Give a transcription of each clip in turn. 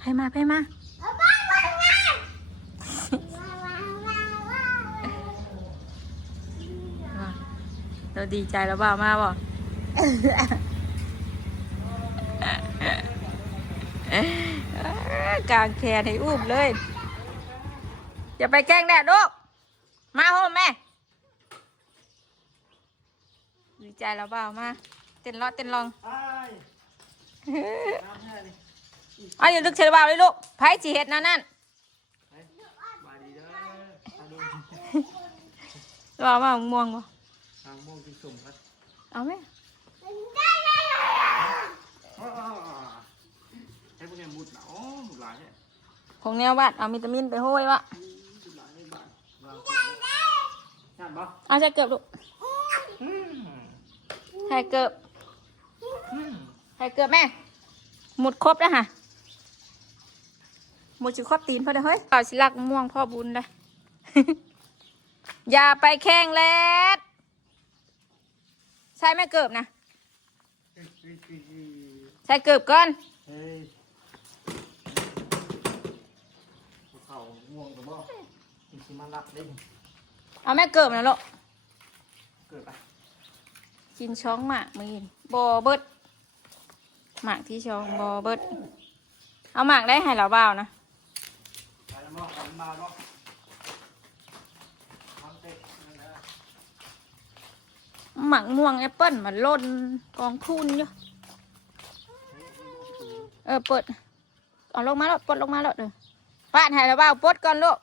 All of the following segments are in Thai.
ไปมาไปมาเราดีใจแล้วเปล่ามาบ่กลางแขนให้อุ้มเลยอย่าไปแกล้งแดดลูกมาโฮมแม่ดีใจแล้วเปล่ามาเต้นรอดเต้นลองเอาอย่าลึกเฉยเบาเลยลูกไผ่จีเห็ดนั่นรอมาม่วงบ่ม่วงกินสุ่มครับเอาไหมให้พวกนี้มุดหนาอ๋อมุดหลายเนี่ยของแนวบ้านเอาวิตามินไปห้อยวะเอาใส่เกือบลูกใส่เกือบแม่หมดครบแล้วค่ะหมดจุดครบตีนพอได้เฮ้ยเป่าสิลักม่วงพ่อบุญเลย อย่าไปแข่งแลดใช่แม่เกือบนะใส่เกือบก่อนเขาม่วงกับบ่กินมาลับได้เอาแม่เกือบนะลูกเกิดไปกินช้องหมากมือโบเบิดหมากที่ช้องโบเบิดเอาหมากได้ให้เราเบานะหมักม่วงแอปเปิ้ลมันล่นกองทุนอยู่เปิดเอาลงมาแล้วปลดลงมาแล้วเด้อป้านให้เราเบาปลดก่อนลูก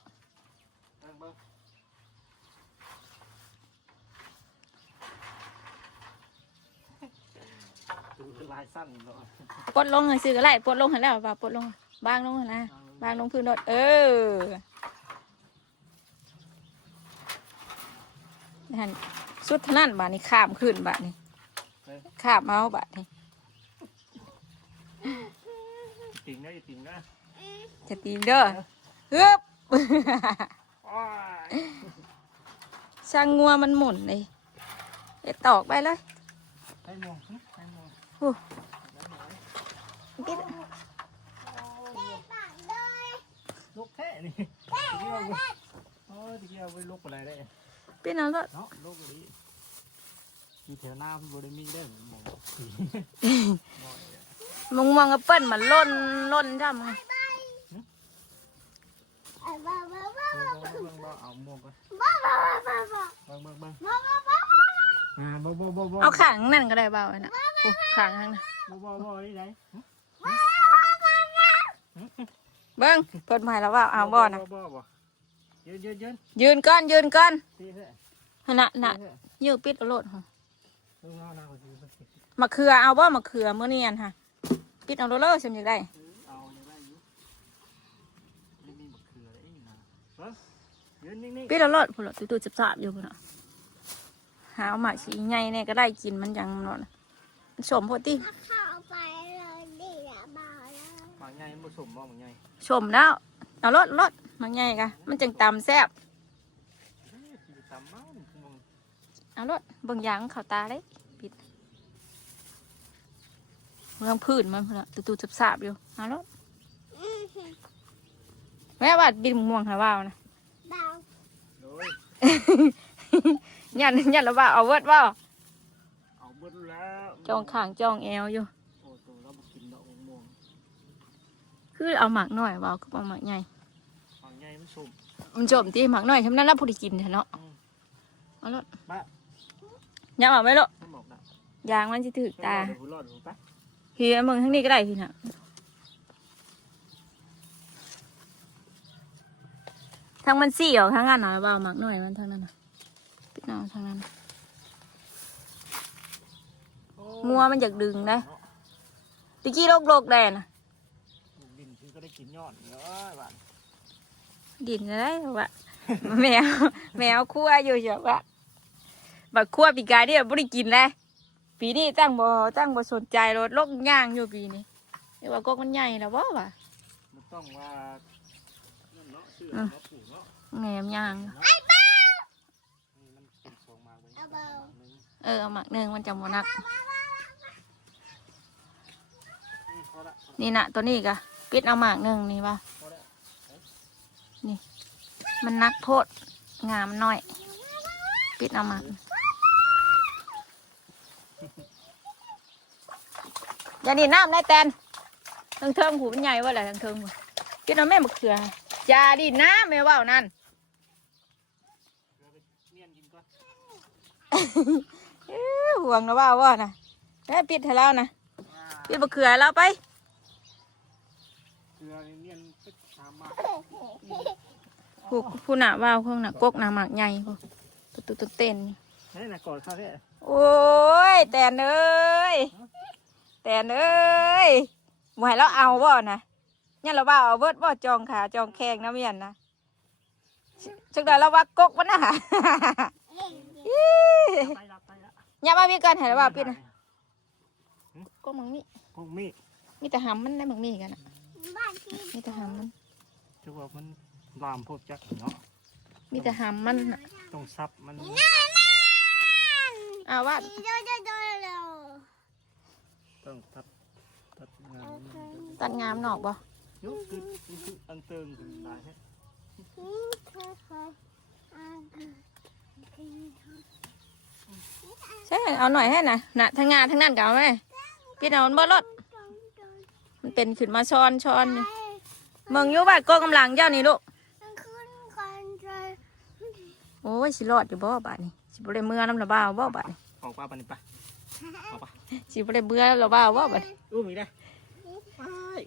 ปลดลงเลยซื้ออะไรปลดลงให้แล้วป่าปลดลงบางลงนะบางลงพื้นรถนั่นสุดนั่นบาทนี่ข้ามขึ้นบาทนี่ข้ามเมาบาทนี่ติงนะติงนะจะตีนเด้อฮึบช่างงัวมันหมุนเลยไอ้ตอกไปเลยให้มองปิดลูกแท้นี่ที่เอาไปลูกอะไรได้ปิดเอาละเนาะลูกนี้มีแถวหน้าพี่บริมีได้มองมองแอปเปิ้ลมันล่นจ้ำไงเอาม่วงก่อนเอาขางนั่นก็ได้เบาไอ้น่ะโอ้ขางนั่นนะนี่ไหนเบิ้งเปิดใหม่แล้วว่าเอาบ่อนะยืนก้อนน่ะยืดปิดเอาโลดค่ะมะเขือเอาบ่มะเขือเมื่อนี้ค่ะปิดเอาโลดฉันอยากได้ปิดเอาโลดพอละตัวจับอยู่พอละหาหมากสีใหญ่เนี่ยก็ได้กินมันยังนอนสมพอดีชมแล้วเอารถมันใหญ่กะมันจังตำแซ่บเอารถบางอย่างเขาตาได้ปิดเมืองพื้นมันพอตูสาบอยู่เอารถแม่ว่าบินม่วงหาว่าวนะยันแล้วว่าเอาเวิร์ดว่าจองข่างจองแอวอยู่คือเอาหมักหน่อยว่าก็เอาหมักใหญ่มันจมที่หมักหน่อยทำนั้นแล้วพอดีกินเนาะเอารถยางออกไหมลูกยางมันจะถือตาเฮียมึงทั้งนี้ก็ได้พี่น่ะทางมันซี่ออกทางนั้นหน่อยว่าหมักหน่อยมันทางนั้นปิดหน้าทางนั้นงัวมันอยากดึงได้ตะกี้โลกแดนน่ะดินอะไรวะแมวคั่วอยู่เฉยวะบัดคั่วปีกายเนี่ยไม่ได้กินเลยปีนี้ตั้งบ่สนใจรถลกย่างอยู่ปีนี้เดี๋ยวว่าก็มันใหญ่แล้ววะมันต้องว่าแหนมย่างเอาหมักหนึ่งมันจะหมดนักนี่นะตัวนี้กะ ปิดเอาหมากหนึ่งนี่ป่ะนี่มันนักโทษงามน้อยปิดเอาหมากอย่าดีน้ำได้แตนทางเทิงหูมันใหญ่ว่าอะไรทางเทิงบ่ปิดเอาแม่บักเขืออย่าดีน้ำไม่ว่านั่นห่วงนะว่านะแม่ปิดให้เรานะปิดบักเขือเราไปผู้หน้าว่าพวกหน้ากกหน้าหมากใหญ่พวกตุ๊เต้นนี่นะกอดเขาเนี่ยโอ้ยแตนเอ้ยแตนเอ้ยไหวแล้วเอาบ่นะเนี่ยเราว่าเอาเบิดบ่จองขาจองแข้งนะเมียนนะจังใดเราว่ากกมันนะอย่ามามีกันเห็นหรือเปล่าปิดนะกกมังมีแต่หำมันได้มังมีกันอ่ะมีแต่หำมันจังหวะมันลามพวกจักเนาะมีแต่หำมันต้องซับมันว่าต้องตัดงามหนอกบ่ยุบคืออันเติมถึงได้ใช่ใช่เอาหน่อยให้นะน่ะทั้งงานทั้งนั้นเก่าไหมพี่น้องบ่รถมันเป็นขึ้นมาช้อนนี่มึงอยู่บ้านก็กำลังเจ้านี่ลูกโอ้ยสิรอดอยู่บ่บ้านนี่สิบ่ได้เมื่อน้ำระบ้าบ่บ้านนี่ออกปะนี่ปะออกปะสิบ่ได้เบื่อระบ้าบ่บ้านนี่อุ้มอีกได้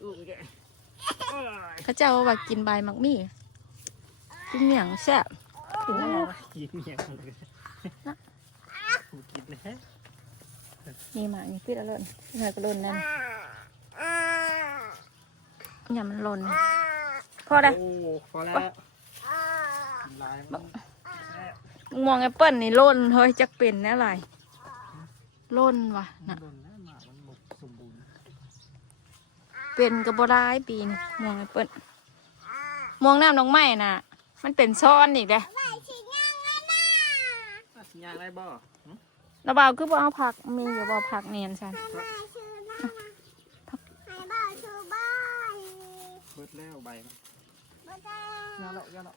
อุ้มอีกเขาเจ้าว่ากินใบมักมี่กินเหนียงแซ่บกินเหนียงเลยนะกินเลยนี่หมานี่พี่ละล่นหน่อยก็ล่นนั่นอย่ามันล่นพอได้พอแล้วมองแอปเปิ้ลนี่ล่นเฮ้ยจักเป็นแน่ไรล่นว่ะนะเป็นกระบอกร้ายปีนี่มองแอปเปิ้ลมองน้ำน้องไม้น่ะมันเป็นซ้อนอีกเลยอะไรบ่ระบาคือบ่เอาผักมีอยู่บ่ผักเนียนสันเบิดแล้วใบยาละ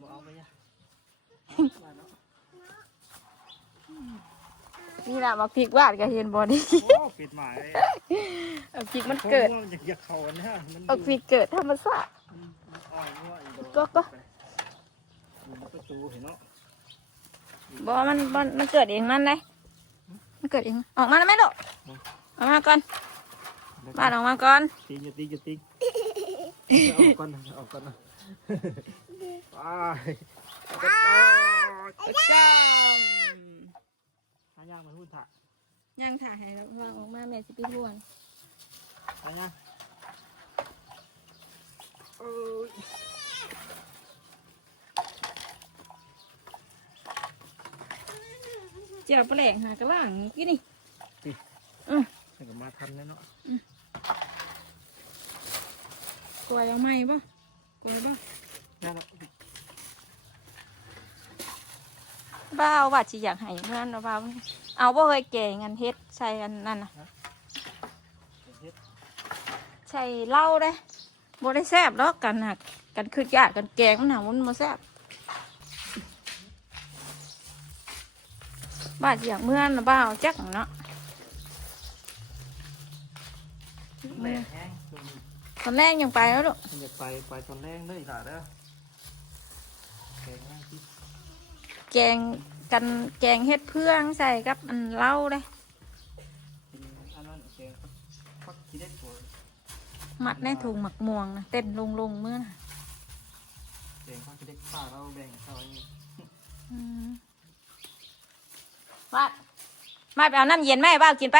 บ่เอาไปยะนี่แหละมาพริกวาดก็เห็นบ่ดีปิดหมายพริกมันเกิดอยากเขาเนี่ยพริกเกิดธรรมชาติก็บอกมันเกิดเองนั่นเลยมันเกิดเองออกมาแล้วไหมลูกออกมาก่อนบ้านออกมาก่อนตีออกก่อนนะไปจ้าย่างมาพูดถ่าย่างถ่ายให้แล้ววางออกมาแม่สิพี่ล้วนย่างเจียวปลาแหลกหากระล่างกี่นี่ให้กับมาทันแล้วเนาะกล้วยเอาไหมบ่กล้วยบ่บ้าว่าจีอยากให้เพื่อนบ้าเอาบ่เคยแก่งันเฮ็ดใส่อันนั่นน่ะใส่เหล้าได้บ่ได้แซ่บหรอกกันหักกันคือยากกันแกงมันหามันบ่แซ่บบ้าจีอยากเมื่อนบ้าเอาจักเนาะตอนแรกยังไปแล้วลูกยังไปตอนแรกเลยด่าเด้อแกงเฮ็ดเพื่องใส่กับอันเหล้าเลยมัดในถุงหมักม่วงนะเต้นลงเมื่อนะแกงข้าวเด็กป้าเราแบ่งเขาอย่างนี้มาไปเอาน้ำเย็นไหมบ้ากินไป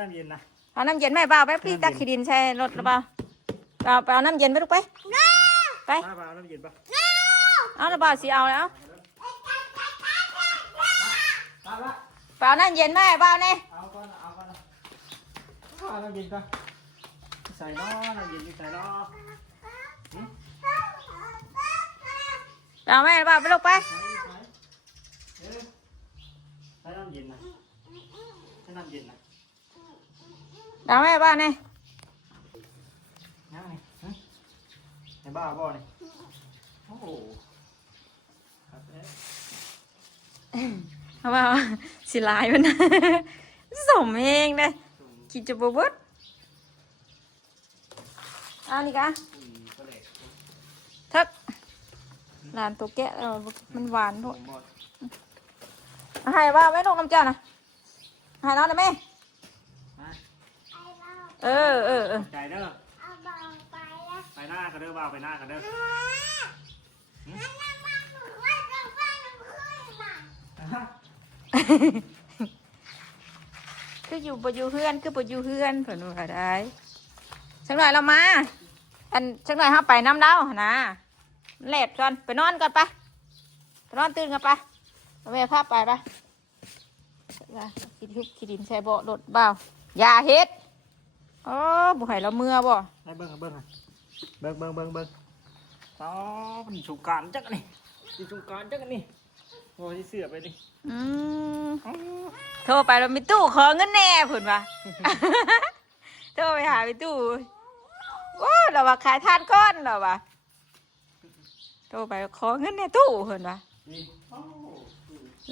น้ำเย็นนะเอาน้ำเย็นไหมบ้าไปพี่ตักขี้ดินใช่รถหรือเปล่าไปเอาน้ำเย็นไปลูกไปเอาน้ำเย็นปะเอาหรือเปล่าสิเอาแล้วไปเอาน้ำเย็นไหมบ้าเนี่ยเอาก่อนเอาน้ำเย็นปะใส่ล้อน้ำเย็นใส่ล้อเอาแม่บ้าไปลูกไปใส่น้ำเย็นนะใส่น้ำเย็นนะเอาแม่บ้าเนี่ย ยังนี่ในบ้าบ่นี่โอ้โหครับเอ๊ะ เพราะว่าสิลายมันสมเองเลยกินจะบวบเอานี่กะ อุ้ยก็เลย ทักหลานตัวแกะแล้วมันหวานพวก หมด ให้ว่าไว้ลงน้ำเจ้านะให้น้องนะแม่ นะ เออ ใจเด้อไปหน้ากันเด้อบ่าวไปหน้ากันเด้อ คืออยู่บ่อยู่เพื่อนคือบ่อยู่เพื่อนเพิ่นว่าได้สักหน่อยเรามาอันสักหน่อยเฮาไปน้ำเด้าหั่นนะมันแลดก่อนไปนอนก่อนไปนอนตื่นกันไปแม่พาไปคิดทุกคิดดินใส่บ่รถเบาอย่าเฮ็ดอ๋อบ่ให้เราเมื่อบ่ ให้เบิ่งเบิ่งต่อมันสุกการจักนี่สุกการจักนี่โอ้ยเสือไปดิ โทรไปเรามีตู้ขอเงินแน่เพิ่นว่า โทรไปหามีตู้โอ้เราว่าขายทานก้อนเราว่าโทรไปขอเงินแน่ตู้เพิ่นว่า นี่โอ้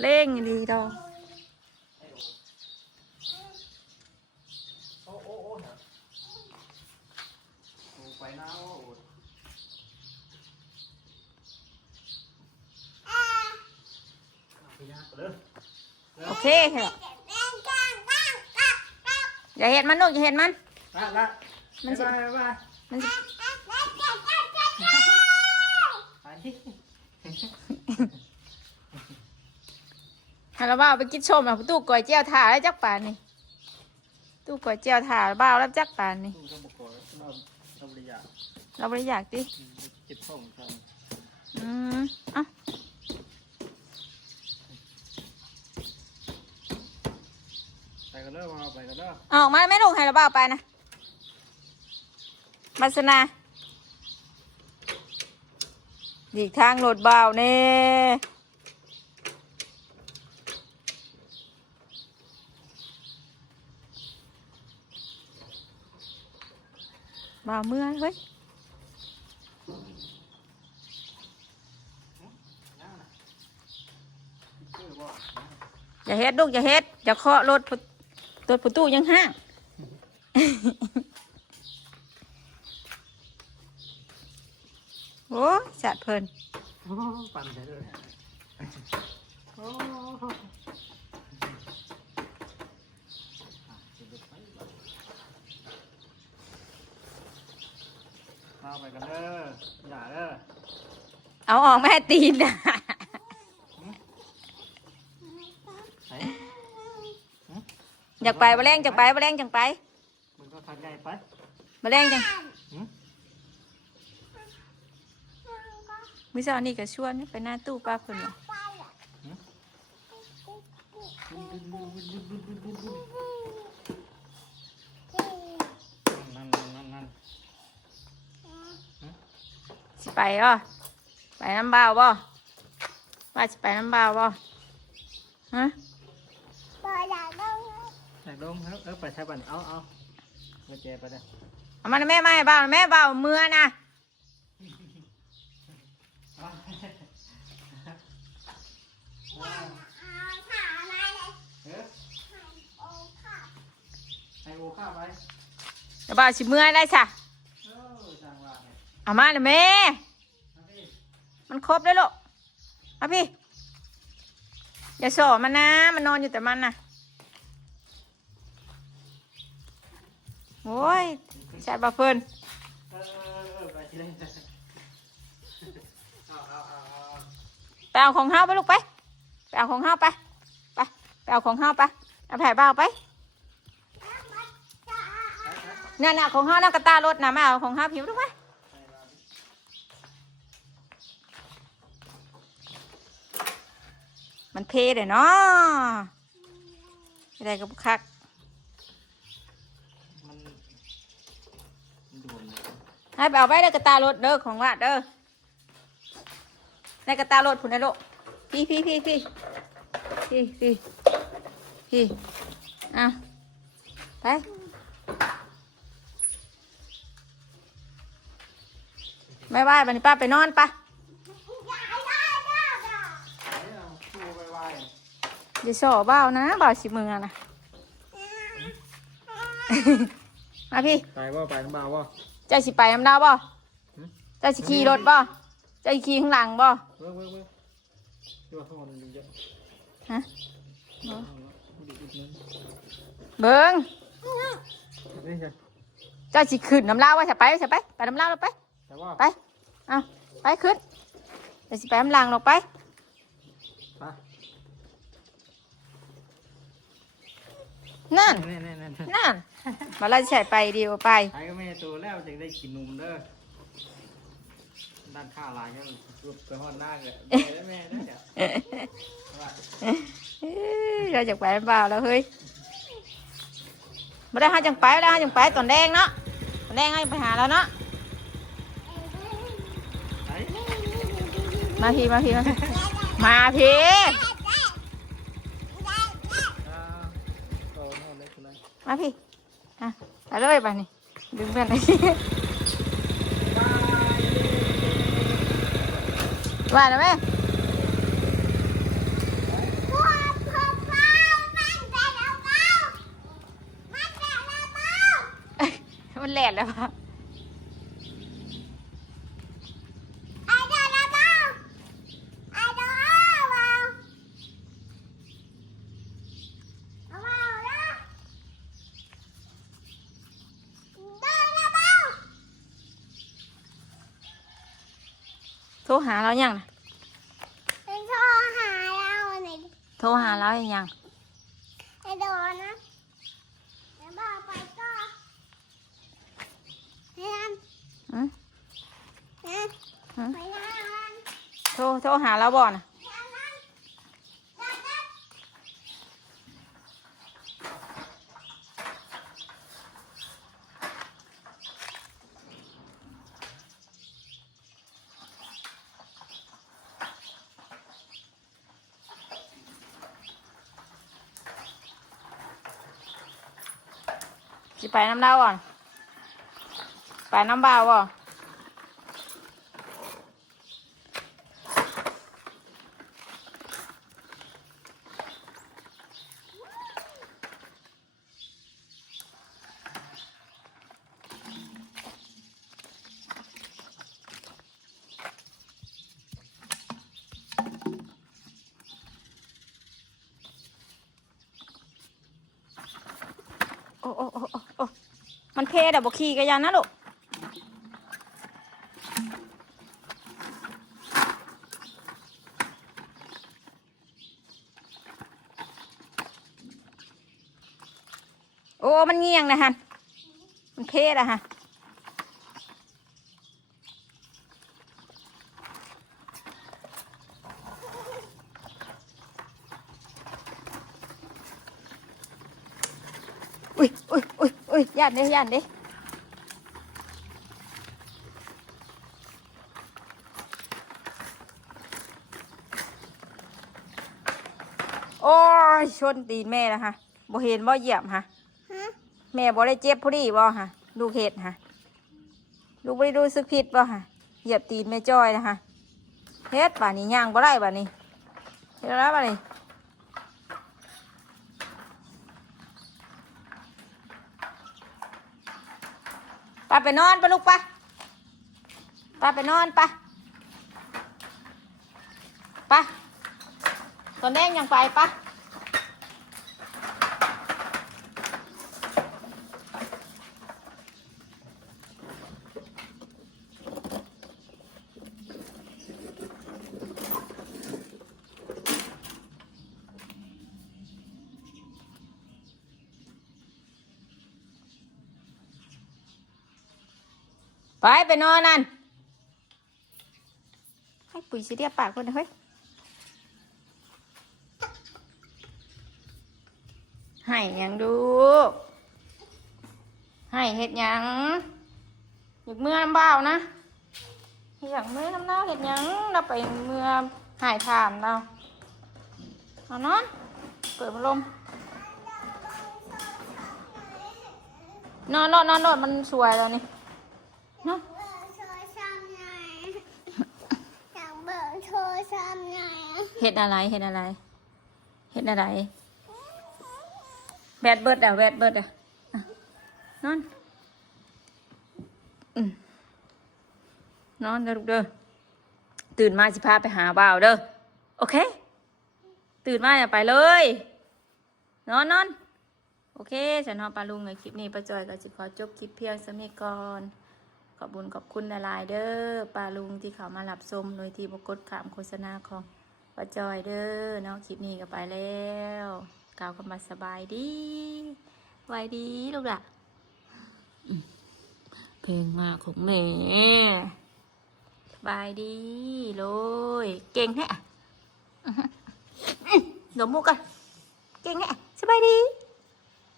เร่งดีดอก โอ้ไปหน้าโอ้ไปหน้าเด้อ โอเคเหรออย่าเห็นมันลูกอย่าเห็นมัน ละ มันสิ ไป มันสิ ให้เราบ้าวไปกินชมอ่ะตู้ก๋วยเจียวถ่าแล้วจักป่านนี่ตู้ก๋วยเจียวถ่าบ้าวแล้วจักป่านนี่ ตู้ก็บอกก่อนเราบริยา เราไม่ได้อยากดิ เก็บข้องกัน เอ้า ไปกันเด้อมาไปกันเด้อ เอาออกมาไม่ลงให้เราบ้าวไปนะมาสนาดีกทางรถบ้าวเน่บ่าวเมื่อเฮ้ยอย่าเฮ็ดลูกอย่าเฮ็ดอย่าเคาะรถประตูยังห้าง โอ้ยจัดเพลิน ปั่นไปเลยมาไปกันเด้ออย่าเด้อ เอาออกแม่ตีนนะ อยากไปมาแรงจังไปมาแรงจังไป มันก็ขัดใหญ่ไป มาแรงจังมิซานี่ก็ชวนไปหน้าตู้ป้าเพิ่นว่ะ นั่น สิไปอ่ะไปน้ำบ่าวบ่ว่าสิไปน้ำบ่าวบ่ฮะ อยากลงครับไปใช้บันเอามาเจไปเด้อ เอามาแม่มาให้บ่าวแม่บ่าวเมื่อนะให้โอข้าไป เดี๋ยวบ่าวสิเมื่อได้จ้ะ จังว่า เอามาเลยแม่มันครบได้หรอกเอาพี่อย่าสอมันนะมันนอนอยู่แต่มันน่ะโอ้ยใช่ป่ะเพิ่น ไปที่ไหนเอา ไปเอาของเฮาไปลูกไปเอาของเฮาไปเอาของเฮาไปเอาแผ่บ่าวไปนั่นน่ะของเฮานั่นกระตารถน่ะมาเอาของเฮาผิวลูกไปมันเพเลยเนาะอะไรกับคัก มันด่วน ให้ไปเอาไว้ในกระตารถเด้อของว่าเด้อในกระตารถผุนนะลูกพี่เอาไป บ๊ายบายบัดนี้ป้าไปนอนปะเดี๋ยวโชว์เบานะเบาสิมือนะ มาพี่ ไปบ่ไปน้ำบ่าวบ่ เจ้าสิไปน้ำดาวบ่เจ้าสิขี่รถบ่เจ้าสิขี่ข้างหลังบ่ เว้ยที่ว่าข้างบนมันเยอะ ฮะเบิ้ง นี่ไง เจ้าสิขึ้นน้ำลาวว่าจะไปไปน้ำลาวเราไป แต่ว่า ไปเอาไปขึ้นเดี๋ยวสิไปน้ำลังลงไป ไป นั่น นี่ นั่นมาเราจะใส่ไปเดียวไป ไอ้ก็แม่ตัวแล้วจึงได้กินนมเด้อด้านข้าลายก็รูปไปหอดหน้าเลยแม่ได้เดี๋ยว เราจะไปเปล่าแล้วเฮ้ยไม่ได้ห้าจังไปแล้วห้าจังไปตอนแดงเนาะตอนแดงให้ไปหาแล้วเนาะมาพี่มาพี่มาพี่มาพี่มาพี่อ่ะไปเลยไปนี่ดึงเพื่อนเลยว่าแล้วแม่มันแหลดแล้วปะโทรหาเรายังนะโทรหาเรายัง ไอ้โดนนะแล้วบ้าไปก็ให้ท อืม ำนะไปทำ โทรหาเราบ่นะจะไปน้ำดาวก่อนไปน้ำบ่าวบ่โอ้มันเพดอะบอกขี่กันยันนะลูกโอ้มันเงียงนะฮะมันเพดอะฮะอุ้ยย่านเด้โอ้ยชนตีนแม่แล้วฮะบ่เห็นบ่เหยียบฮะแม่บ่ได้เจ็บพอดีบ่ฮะลูกเห็ดฮะลูกบ่ได้รู้สึกผิดบ่ฮะเหยียบตีนแม่จ้อยนะฮะเฮ็ดป่านนี้ย่างบ่ได้ป่านนี้เฮ็ดแล้วป่านนี้ป้าไปนอนปะลูกป้าไปนอนป้าตอนแรกยังไปป้าไปนอนนั่นให้ปุ๋ยสีเดียปากคนเฮ้ยให้ยังดูให้เห็ดยังอยากเมื่อน้ำเบานะอยากเมื่อน้ำเน่าเห็ดยังเราไปเมื่อหายถามเราเอานอนเปิดพัดลมนอนมันสวยแล้วนี่เนาะ ำไง เห็ดอะไรเห็ดอะไรเห็ดอะไรแบดเบิร์ดอ่ะแบดเบิร์ดอ่ะอ่ะนอนนอนเด้อลูกเด้อตื่นมาสิพาไปหาบ่าวเด้อโอเคตื่นมาอย่าไปเลยนอนนอนโอเคฉันนอนปลาลุงในคลิปนี้ป้าจอยก็จะขอจบคลิปเพียงสมิก่อนขอบคุญขอบคุณหลายๆเด้อปลาลุงที่เขามาหลับชมโดยที่บกดขามโฆษณาของป้าจอยเด้อเนาะคลิปนี้ก็ไปแล้วกล่าวกันมาสบายดีไว้ดีลูกล่ะเพลงมากของแม่สบายดีเลยเก่งแฮะหนมมุกกันเก่งแฮะสบายดี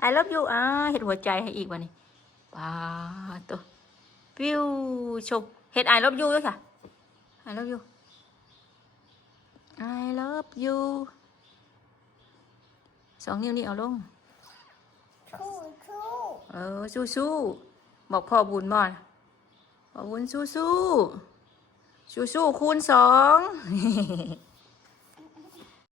I love you เห็ดหัวใจให้อีกวันนี้ป้าตัววิวชมเห็ด I love you ด้วยค่ะ I love you I love you 2 นิ้วนี่เอาลง คู่คู่ สู้ๆบอกพ่อบุญบ่อนพ่อบุญสู้ๆคูณ 2